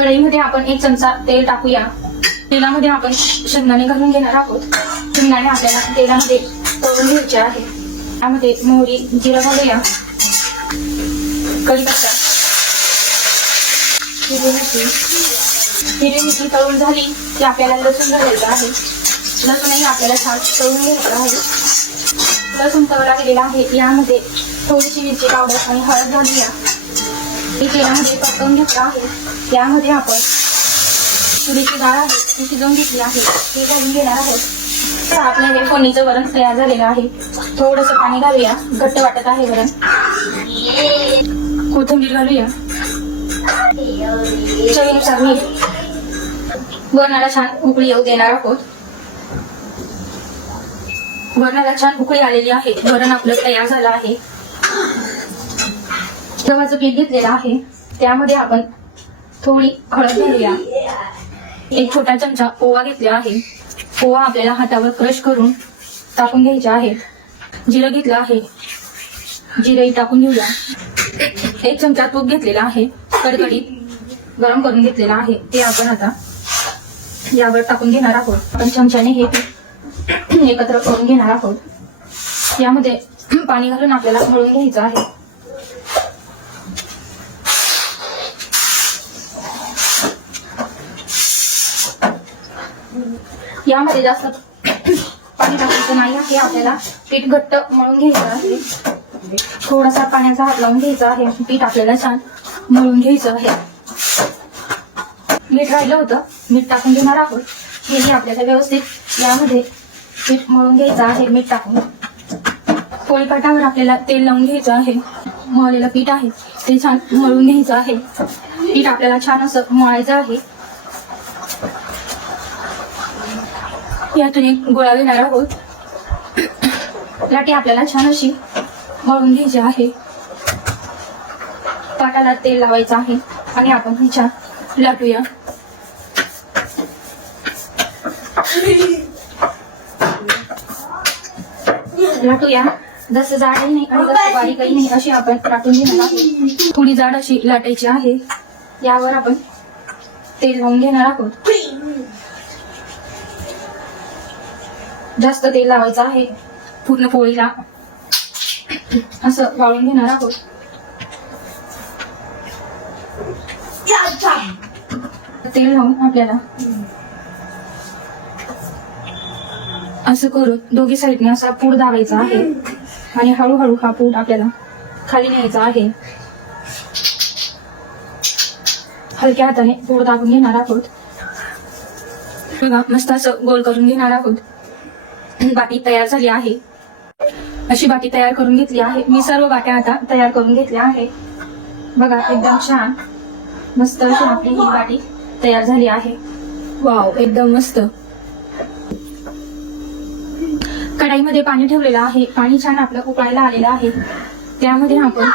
कढईमध्ये आपण 1 चमचा तेल टाकूया. तेलामध्ये आपण शेंगदाणे घालून घेणार आहोत. शेंगदाणे आपल्याला तेलामध्ये तळून घ्यायचे आहे. त्यामध्ये मोहरी, जिरं घालूया. कढीपत्ता, हिरवी मिरची तळून झाली की आपल्याला लसूण घालायचं आहे. लसूणही आपल्याला छान तळून घ्यायचं आहे. लसूण तळला गेलेला आहे. यामध्ये थोडीशी मिरची पावडर आणि हळद घालूया. हे तेलामध्ये परतवून घेतलं आहे. यामध्ये आपण तुरीची डाळ आहे ती शिजवून घेतली आहे ती घालून घेणार आहोत. तर आपलं हे फोडणीचं वरण तयार झालेलं आहे. थोडंसं पाणी घालूया, घट्ट वाटत आहे वरण. कोथिंबीर घालूया. चवीनुसार मीठ. वरणाला छान उकळी येऊ देणार आहोत. वरणाला छान उकळी आलेली आहे. वरण आपलं तयार झालं आहे. गव्हाचं पीठ घेतलेलं आहे. त्यामध्ये आपण थोडी हळद घालूया. 1 छोटा चमचा ओवा घेतला आहे. ओवा आपल्याला हातावर क्रश करून टाकून घ्यायचे आहे. जिरं घेतलं आहे. जिरंही टाकून घेऊया. 1 चमचा तूप घेतलेला आहे. कडकडीत गरम करून घेतलेला आहे. ते आपण आता यावर टाकून घेणार आहोत. आपण चमच्याने हे पीठ एकत्र करून घेणार आहोत. यामध्ये पाणी घालून आपल्याला मळून घ्यायचं आहे. यामध्ये जास्त पाणी टाकायचं नाही आहे. आपल्याला पीठ घट्ट मळून घ्यायचं आहे. थोडासा पाण्याचा हात लावून घ्यायचा आहे. पीठ आपल्याला छान मळून घ्यायचं आहे. मीठ राहिलं होतं, मीठ टाकून घेणार आहोत. हे आपल्याला व्यवस्थित यामध्ये पीठ मळून घ्यायचं आहे. मीठ टाकून पोळीपाटावर आपल्याला तेल लावून घ्यायचं आहे. मळलेलं पीठ आहे ते छान मळून घ्यायचं आहे. पीठ आपल्याला छान असं मळायचं आहे. यातून एक गोळा घेणार आहोत. लाटी आपल्याला छान अशी मळून घ्यायची आहे. पाटाला तेल लावायचं आहे आणि आपण हे छान लाटूया. लाटूया. जसं जाडही नाही आणि जसं बारीकही नाही अशी आपण लाटून घेणार आहोत. थोडी जाड अशी लाटायची आहे. यावर आपण तेल लावून घेणार आहोत. जास्त तेल लावायचं आहे. पूर्ण पोळीला असं वाळून घेणार आहोत. तेल लावून आपल्याला असं करून दोघी साईडने असा पूड दाबायचा आहे आणि हळूहळू हा पूड आपल्याला खाली न्यायचा आहे. हलक्या हाताने पूड दाबून घेणार आहोत. बघा, मस्त असं गोल करून घेणार आहोत. बाटी तयार झाली आहे. अशी बाटी तयार करून घेतली आहे. मी सर्व बाट्या आता तयार करून घेतल्या आहे. बघा, एकदम छान मस्त अशी आपली ही बाटी तयार झाली आहे. वाव, एकदम मस्त. कढाईमध्ये पाणी ठेवलेलं आहे. पाणी छान आपलं उकळायला आलेलं आहे. त्यामध्ये आपण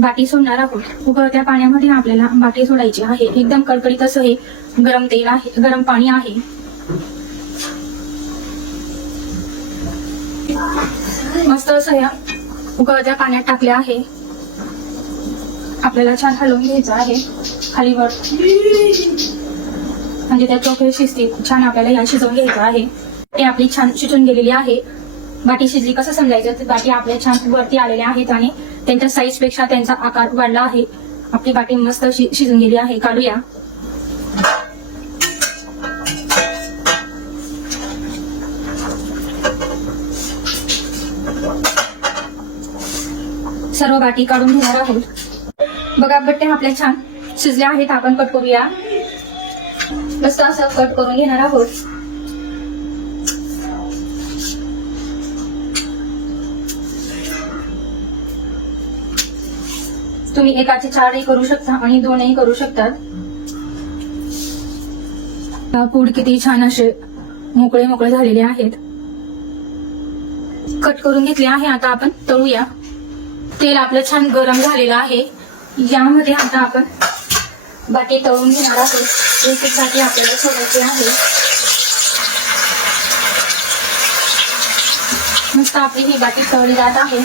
बाटी सोडणार आहोत. उकळत्या पाण्यामध्ये आपल्याला बाटी सोडायची आहे. एकदम कडकडीत असं हे गरम तेल आहे, गरम पाणी आहे. मस्त असं या उकळत्या पाण्यात टाकले आहे. आपल्याला छान हलवून घ्यायचं आहे खाली वर, म्हणजे त्या चोखळे शिजतील. छान आपल्याला या शिजवून घ्यायचं आहे. ते आपली छान शिजून गेलेली आहे. बाटी शिजली कसं समजायचं, तर बाटी आपल्या छान वरती आलेल्या आहेत आणि त्यांच्या साईज पेक्षा त्यांचा आकार वाढला आहे. आपली बाटी मस्त अशी शिजून गेली आहे. काढूया. सर्व बाटी काढून घेणार आहोत. बघा, बट्टे आपल्या छान शिजल्या आहेत. आपण कट करूया. मस्त असं कट करून घेणार आहोत. तुम्ही एकाचे 4ही करू शकता आणि 2ही करू शकतात. पूड किती छान असे मोकळे मोकळे झालेले आहेत. कट करून घेतले आहे. आता आपण तळूया. तेल आपलं छान गरम झालेलं आहे. यामध्ये आता आपण बाटी तळून घेणार आहोत. एक एक बाटी आपल्याला सोडायची आहे. मस्त आपली ही बाटी तळली जात आहे.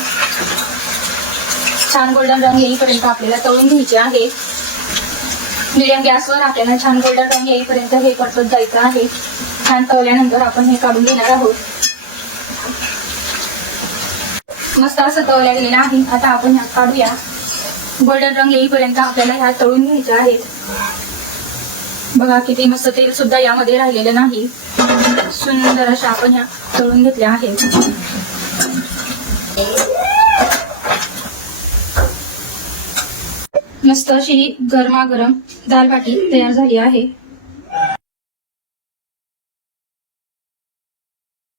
छान गोल्डन रंग येईपर्यंत आपल्याला तळून घ्यायची आहे. मिडियम गॅसवर आपल्याला छान गोल्डन रंग येईपर्यंत हे परतत जायचं आहे. छान तळल्यानंतर आपण हे काढून घेणार आहोत. मस्त असं तळल्या गेलेलं आहे. आता आपण ह्यात काढूया. गोल्डन रंग येईपर्यंत आपल्याला ह्या तळून घ्यायच्या आहेत. बघा किती मस्त तेल सुद्धा यामध्ये राहिलेलं नाही. सुंदर अशा आपण ह्या तळून घेतल्या आहेत. मस्त अशी गरमागरम दाल बाटी तयार झाली आहे.